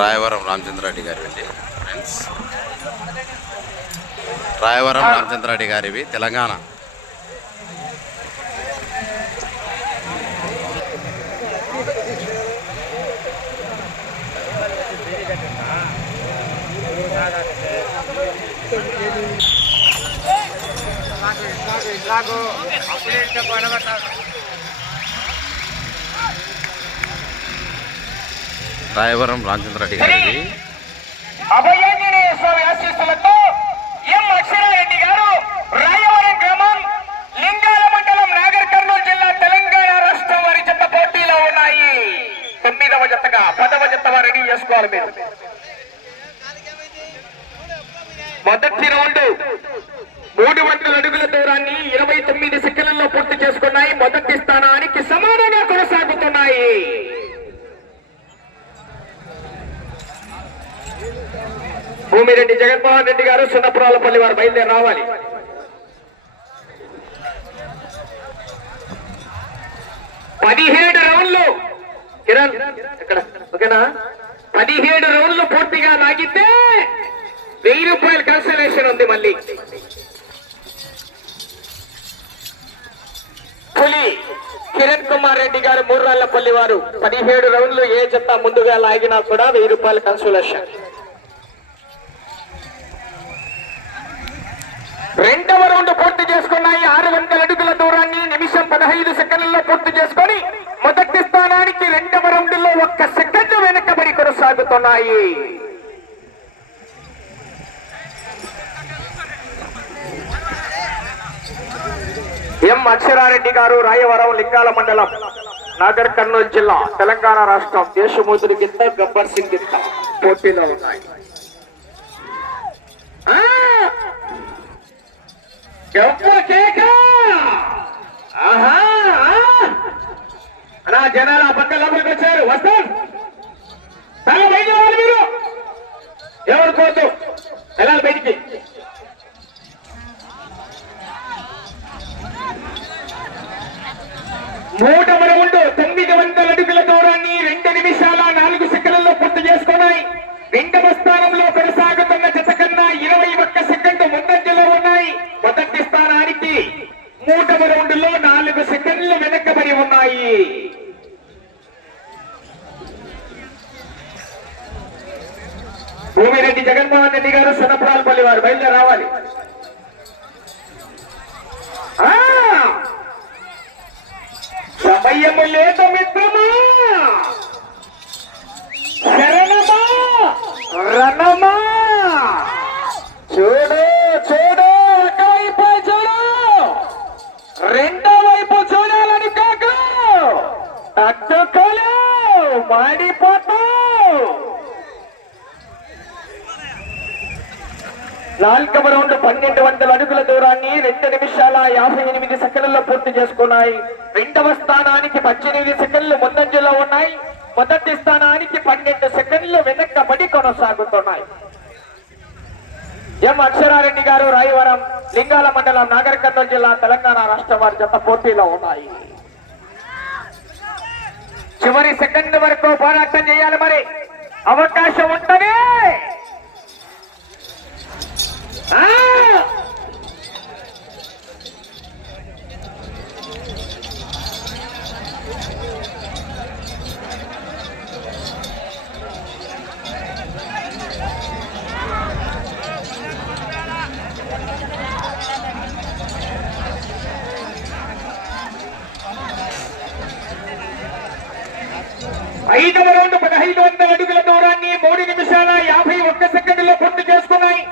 రాయవరం రామచంద్రారెడ్డి గారి అండి ఫ్రెండ్స్ రాయవరం రామచంద్రారెడ్డి గారివి తెలంగాణ. రాయవరం రామచంద్రారెడ్డి గారివి అభయాంజనేయ స్వామి ఆశీస్సులతో ఎం అక్షరారెడ్డి గారు రాయవరం గ్రామం లింగాల మండలం నాగర్ కర్నూలు జిల్లా తెలంగాణ రాష్ట్రం వారి జత పోటీలో ఉన్నాయి. తొమ్మిదవ జతగా పదవ జత వారు రెడీ చేసుకోవాలి మీరు. మొదటి రౌండ్ మూడు వందల అడుగుల దూరాన్ని ఇరవై తొమ్మిది సెకండ్లలో పూర్తి చేసుకున్నాయి. మొదటి స్థానానికి సమానంగా కొనసాగుతున్నాయి. భూమిరెడ్డి జగన్మోహన్ రెడ్డి గారు సున్నపురాలపల్లి వారు బయలుదేరి రావాలి. పదిహేడు రౌండ్లు. కిరణ్ ఇక్కడ ఓకేనా? పదిహేడు రౌండ్లు పూర్తిగా లాగితే వెయ్యి రూపాయల కన్సలేషన్ ఉంది మళ్ళీ. పులి కిరణ్ కుమార్ రెడ్డి గారు మూర్రాళ్ళపల్లి వారు. పదిహేడు రౌండ్లు ఏ జత ముందుగా లాగినా కూడా వెయ్యి రూపాయల కన్సలేషన్ రెండవ రౌండ్ పూర్తి చేసుకున్నాయి ఆరు వందల అడుగుల దూరాన్ని నిమిషం పదహైదు సెకండ్లలో పూర్తి చేసుకొని మొదటి స్థానానికి రెండవ రౌండ్లో ఒక్క సెకండ్ వెనకబడి కొనసాగుతున్నాయి. ఎం అక్షరారెడ్డి గారు రాయవరం లింగాల మండలం నాగర్ కర్నూలు జిల్లా తెలంగాణ రాష్ట్రం దేశమూతుడి కింద గబ్బర్ సింగ్ కింద పోటీలో ఉన్నాయి. చెప్పు కేక ఆహా అలా జనాలు ఆ పక్క లోపలికి వచ్చారు. వస్తాం. చాలా బయట వాళ్ళు మీరు. ఎవరు కోద్దు వెళ్ళాలి బయటికి. మూట మనముండు తొమ్మిది వందల అడుగులతో దూరాన్ని రెండు నిమిషాల నాలుగు సెకండ్లలో పూర్తి చేసుకున్నాయి రెండవ స్థానంలో కొనసాగుతున్న జత కన్నా ఇరవై ఒక్క సెకండ్ ముందంజలో ఉన్నాయి మొదటి స్థానానికి మూడవ రౌండ్లో నాలుగు సెకండ్లు వెనకబడి ఉన్నాయి భూమిరెడ్డి జగన్మోహన్ రెడ్డి గారు సనపురాలపల్లి వారు బయలుదేరి రావాలి ఆ! సమయము లేదు మిత్రమా శరణమా రణమా చూడు చూడు ఒకవైపు చూడు రెండో వైపు చూడాలని కాక తట్టుకోలు మాడిపోతావు నాలుగవ రౌండ్ పన్నెండు వందల అడుగుల దూరాన్ని రెండు నిమిషాల యాభై ఎనిమిది సెకండ్లలో పూర్తి చేసుకున్నాయి. రెండవ స్థానానికి పద్దెనిమిది సెకండ్లు ముందంజలో ఉన్నాయి. మొదటి స్థానానికి పన్నెండు సెకండ్లు వెనక్కబడి కొనసాగుతున్నాయి. ఎం అక్షరారెడ్డి గారు రాయవరం లింగాల మండలం నాగర్ కర్నూలు జిల్లా తెలంగాణ రాష్ట్ర వారి జత పోటీలో ఉన్నాయి. చివరి సెకండ్ వరకు పోరాటం చేయాలి మరి. అవకాశం ఉంటనే ఆ! ఐదవ రౌండ్ వందల అడుగుల దూరాన్ని మూడు నిమిషాల యాభై ఒక్క సెకండ్లో పూర్తి చేసుకున్నాయి.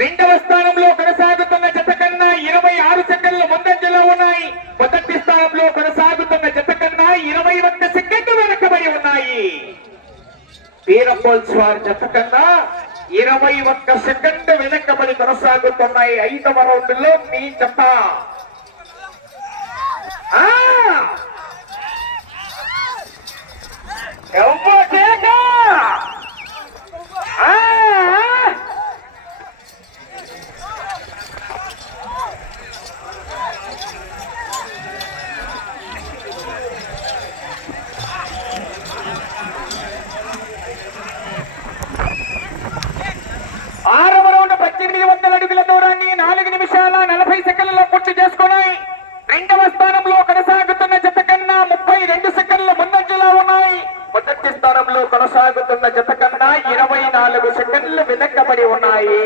రెండవ స్థానంలో కొనసాగుతున్న జత కన్నా ఇరవై ఆరు సెకండ్లు ముందంజలో ఉన్నాయి. మొదటి స్థానంలో కొనసాగుతున్న జత కన్నా ఇరవై ఒక్క సెకండ్లు వెనకబడి ఉన్నాయి. వీరపోల్స్ వారి జత కన్నా ఇరవై ఒక్క సెకండ్ వెనకబడి కొనసాగుతున్నాయి. ఐదవ రౌండ్లో మీ జత. ఆ! ఎవ్వకేక! ఆ! కొనసాగుతున్న కళ్ళు వెనక్కబడి ఉన్నాయి.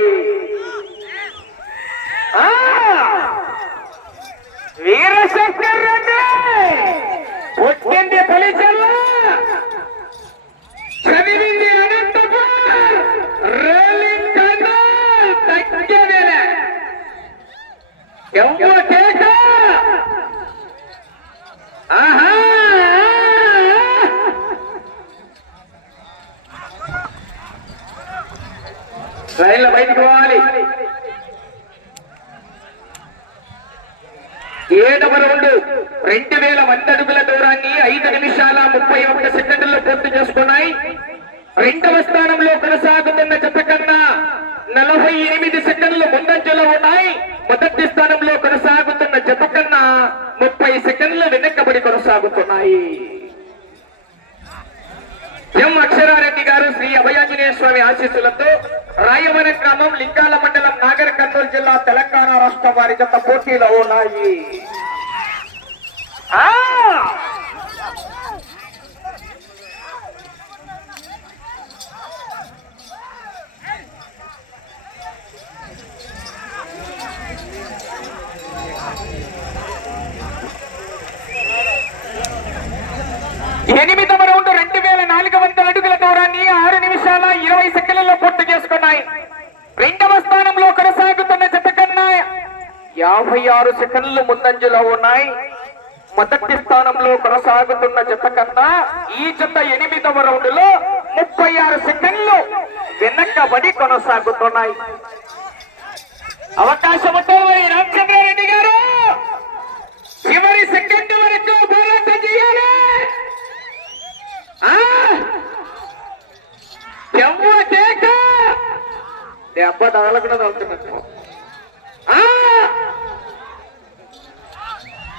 రెండు వేల వంద అడుగుల దూరాన్ని ఐదు నిమిషాల ముప్పై ఒక్క సెకండ్లలో పూర్తి చేసుకున్నాయి. రెండవ స్థానంలో కొనసాగుతున్న చెప్పకన్నా నలభై ఎనిమిది సెకండ్లు ముందంజలో ఉన్నాయి. మొదటి స్థానంలో కొనసాగుతున్న జత ముప్పై సెకండ్లు వెనక్కబడి కొనసాగుతున్నాయి. ఎం అక్షరారెడ్డి గారు శ్రీ అభయాంజనేయ స్వామి ఆశీస్సులతో రాయవరం గ్రామం లింగాల మండలం నాగర్ కర్నూలు జిల్లా తెలంగాణ రాష్ట్రం వారి జత పోటీలో ఉన్నాయి ఆ! ఎనిమిదవ రౌండ్ రెండు వేల నాలుగు వందల అడుగుల దూరాన్ని ఆరు నిమిషాల ఇరవై సెకండ్లలో పూర్తి చేసుకున్నాయి రెండవ స్థానంలో కొనసాగుతున్న జత కన్నా యాభై ఆరు సెకండ్లు ఉన్నాయి. మొదటి స్థానంలో కొనసాగుతున్న జత కన్నా ఈ జత ఎనిమిదవ రౌండ్లో ముప్పై ఆరు సెకండ్లు వెనక్కబడి కొనసాగుతున్నాయి. అవకాశం రామచంద్రారెడ్డి గారు చివరి సెకండ్ వరకు పోరాటం చేయాలి. దెబ్బ తగలకుండా తగ్గుతున్నట్టు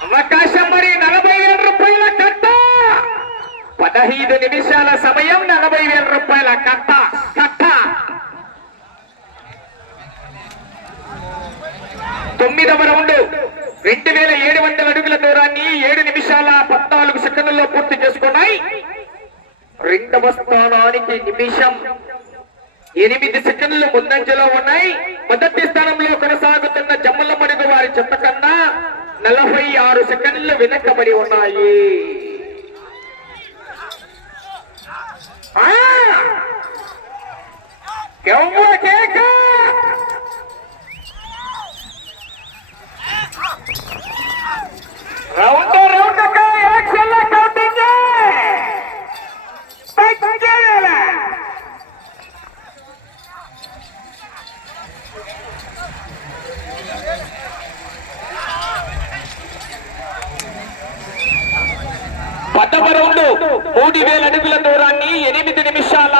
అవకాశం మరి నలభై వేల రూపాయల కట్ట. పదహైదు నిమిషాల సమయం నలభై వేల రూపాయల కట్ట. కట్ట. తొమ్మిదవ రౌండ్. రెండు వేల ఏడు వందల అడుగుల దూరాన్ని ఏడు నిమిషాల పద్నాలుగు సెకండ్లలో పూర్తి చేసుకున్నాయి. రెండవ స్థానానికి నిమిషం ఎనిమిది సెకండ్లు ముందంజలో ఉన్నాయి. మొదటి స్థానంలో కొనసాగుతున్న జమ్మల మడుగు వారి చెత్త కన్నా నలభై ఆరు సెకండ్లు వెనకబడి ఉన్నాయి. రౌండ్ రౌండ్ యాక్షన్ కౌంటింగ్ పదవ రౌండ్ మూడు వేల అడుగుల దూరాన్ని ఎనిమిది నిమిషాల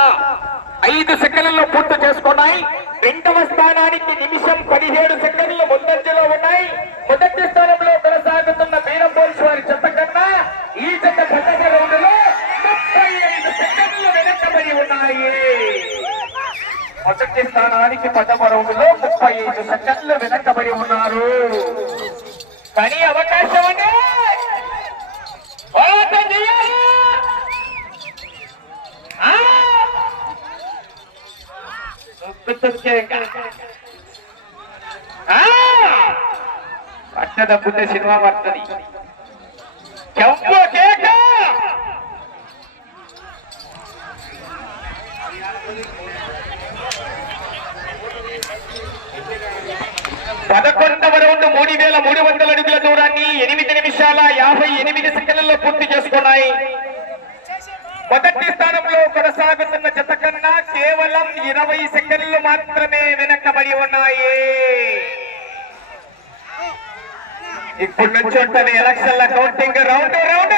ఐదు సెకండ్లలో పూర్తి చేసుకున్నాయి. రెండవ స్థానానికి నిమిషం పదిహేడు సెకండ్లు ముందంజలో ఉన్నాయి. మొదటి స్థానంలో కొనసాగుతున్న వీరపోలీసు వారి చెత్త కన్నా ఈ చెత్త పదవ రౌండ్లో ముప్పై ఐదు సెకండ్లు వెనకబడి ఉన్నాయి. మొదటి స్థానానికి పదవ రౌండ్లో ముప్పై ఐదు సెకండ్లు వెనకబడి ఉన్నారు. కానీ అవకాశం అంటే పోరాటం చేయాలి ఆ! గుర్తొచ్చే ఇంకా. సినిమా పడుతుంది చెంపు కేక పదకొండవ రౌండ్ మూడు వేల మూడు వందల అడుగుల దూరాన్ని ఎనిమిది నిమిషాల యాభై ఎనిమిది సెకండ్లలో పూర్తి చేసుకున్నాయి మొదటి స్థానంలో కొనసాగుతున్న మాత్రమే వెనకబడి ఉన్నాయి. ఇప్పుడు నుంచి ఉంటుంది ఎలక్షన్ల కౌంటింగ్ రౌండ్ రౌండ్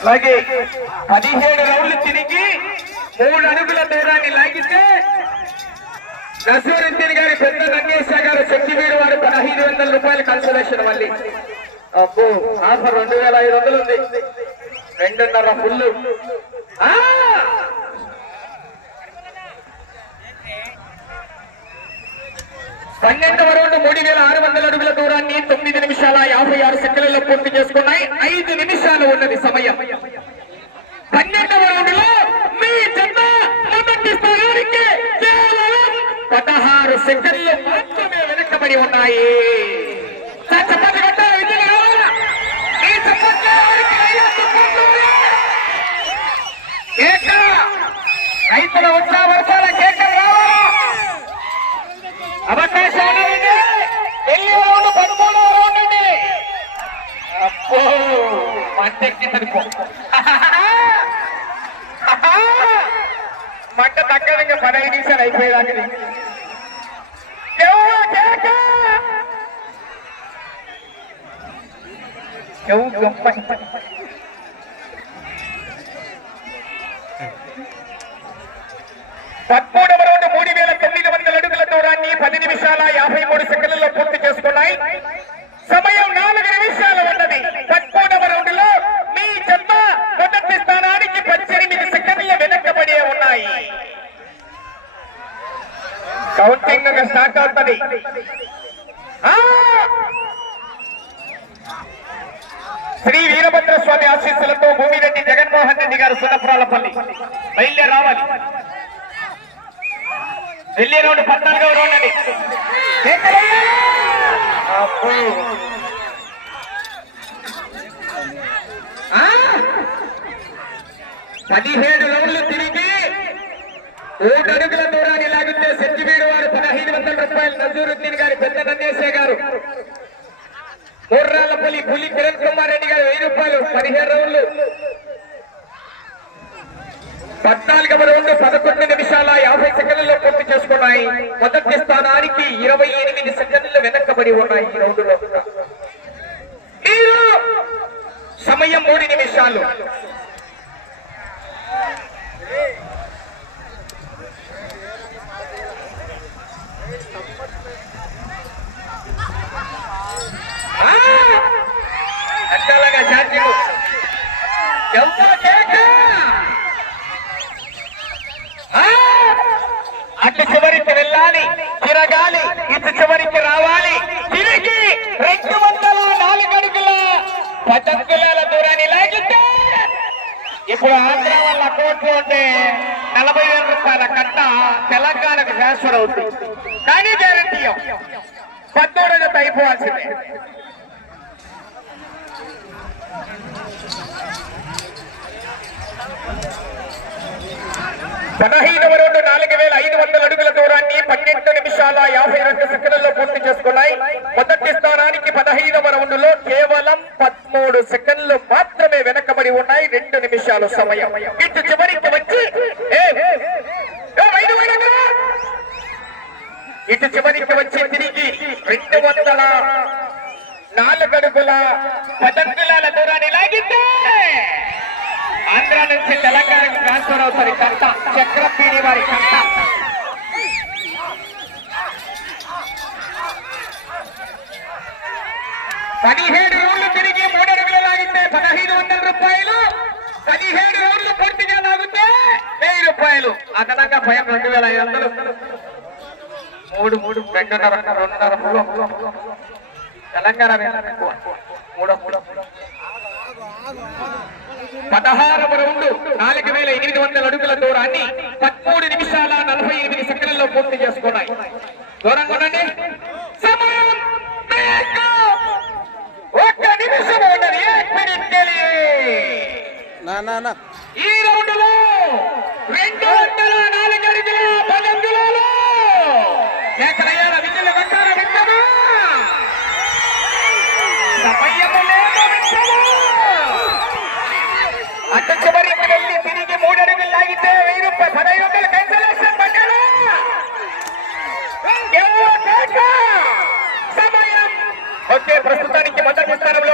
అలాగే పదిహేడు రౌండ్లు తిరిగి మూడు అడుగుల దూరాన్ని లాగితే నసీరుద్దీన్ గారి పెద్ద నగేశ గారు శక్తివీరు వారు పదహైదు వందల రూపాయలు కన్సలేషన్ మళ్ళీ. అబ్బో ఆఫర్ రెండు వేల ఐదు వందలు ఉంది. రెండున్నర ఫుల్. పన్నెండవ రౌండ్ మూడు వేల ఆరు వందల అడుగుల దూరాన్ని తొమ్మిది నిమిషాల యాభై ఆరు సెకండ్లలో పూర్తి చేసుకున్నాయి. ఐదు నిమిషాలు ఉన్నది సమయం. మంటెక్కి తడుపు మంట తగ్గదు ఇంకా పదహైదు నిమిషాలు అయిపోయేదాకా పదమూడవ రౌండ్ మూడు వేల తొమ్మిది వందల అడుగుల దూరాన్ని పది నిమిషాల యాభై మూడు సెకండ్లలో పూర్తి చేసుకున్నాయి సమయం నాలుగు నిమిషాలు ఉన్నది పదమూడవ రౌండ్లో మీ జన్మ మొదటి స్థానానికి పద్దెనిమిది సెకండ్లు వెనకబడి ఉన్నాయి కౌంటింగ్ స్టార్ట్ అవుతుంది ఆ! శ్రీ వీరభద్ర స్వామి ఆశీస్సులతో భూమిరెడ్డి జగన్మోహన్ రెడ్డి గారు సున్నపురాలపల్లి బయలుదేరి రావాలి వెళ్ళే రోడ్డు పద్నాలుగవ రోడ్ అండి అబ్బో. ఆ? పదిహేడు రౌండ్లు తిరిగి ఓటు అడుగుల దూరాన్ని లాగితే సెంచివీడు వారు పదహైదు వందల రూపాయలు. నజరుద్దీన్ గారి పెద్ద నన్నేసే గారు. మూర్రాలపల్లి పులి కిరణ్ కుమార్ రెడ్డి గారు వెయ్యి రూపాయలు. పదిహేడు రౌండ్లు. పద్నాలుగవ రౌండ్ పదకొండు నిమిషాల యాభై సెకండ్లలో పూర్తి చేసుకున్నాయి. మొదటి స్థానానికి ఇరవై ఎనిమిది సెకండ్లు వెనక్కబడి ఉన్నాయి ఈ రౌండ్లో మీరు సమయం మూడు నిమిషాలు. ఆ! ఛార్జీలు అటు చివరికి వెళ్ళాలి తిరగాలి. చివరికి రావాలి. తిరిగి రెండు వందల నాలుగు అడుగుల పదంగుల దూరాన్ని లాగితే ఇప్పుడు ఆంధ్ర వల్ల కోట్లు ఉంటే నలభై వేల రూపాయల కట్ట తెలంగాణకు ట్రాన్స్ఫర్ అవుతుంది. కానీ గ్యారంటీ పద్దోడు జత అయిపోవాల్సిందే పదహైదవ రోడ్డు నాలుగు వేల ఐదు వందల అడుగుల పన్నెండు నిమిషాల యాభై రెండు సెకండ్లలో పూర్తి చేసుకున్నాయి. మొదటి స్థానానికి పదహైదవ రౌండ్లో కేవలం పదమూడు సెకండ్లు మాత్రమే వెనకబడి ఉన్నాయి. రెండు నిమిషాలు సమయం. ఇటు చివరికి వచ్చి ఇటు చివరికి వచ్చి తిరిగి రెండు వందల నాలుగడుగుల పదంగుల దూరాన్ని లాగింది ఆంధ్ర నుంచి తెలంగాణకు ట్రాన్స్ఫర్ అవుతారు కర్త. చక్రపీడి వారి కర్త. పదిహేడు రౌండ్లు తిరిగి మూడు అడుగులు లాగితే పదహైదు వందల రూపాయలు. పదిహేడు రౌండ్లు పూర్తిగా లాగితే వెయ్యి రూపాయలు. అదనంగా భయం రెండు వేల ఐదు వందలు. మూడు మూడు రెండున్నర రెండున్నర మూడు. తెలంగాణ మూడో మూడో. పదహారవ రౌండ్ నాలుగు వేల ఎనిమిది వందల అడుగుల దూరాన్ని పదమూడు నిమిషాల నలభై ఎనిమిది సెకండ్లలో పూర్తి చేసుకున్నాయి. దూరంగా ఉండండి. ఈ రౌండ్ రెండు వందల నాలుగు అడుగుల పదంగులలో ఎక్కడయ్యాల విద్యుల కట్టార వింటమా సమయము లేదు వింటమా అటు చివరికి వెళ్ళి తిరిగి మూడు అడుగులు లాగితే వెయ్యి రూపాయలు పదహైదు వందలు కన్సలేషన్ సమయం ఓకే ప్రస్తుతానికి మొదటి స్థానంలో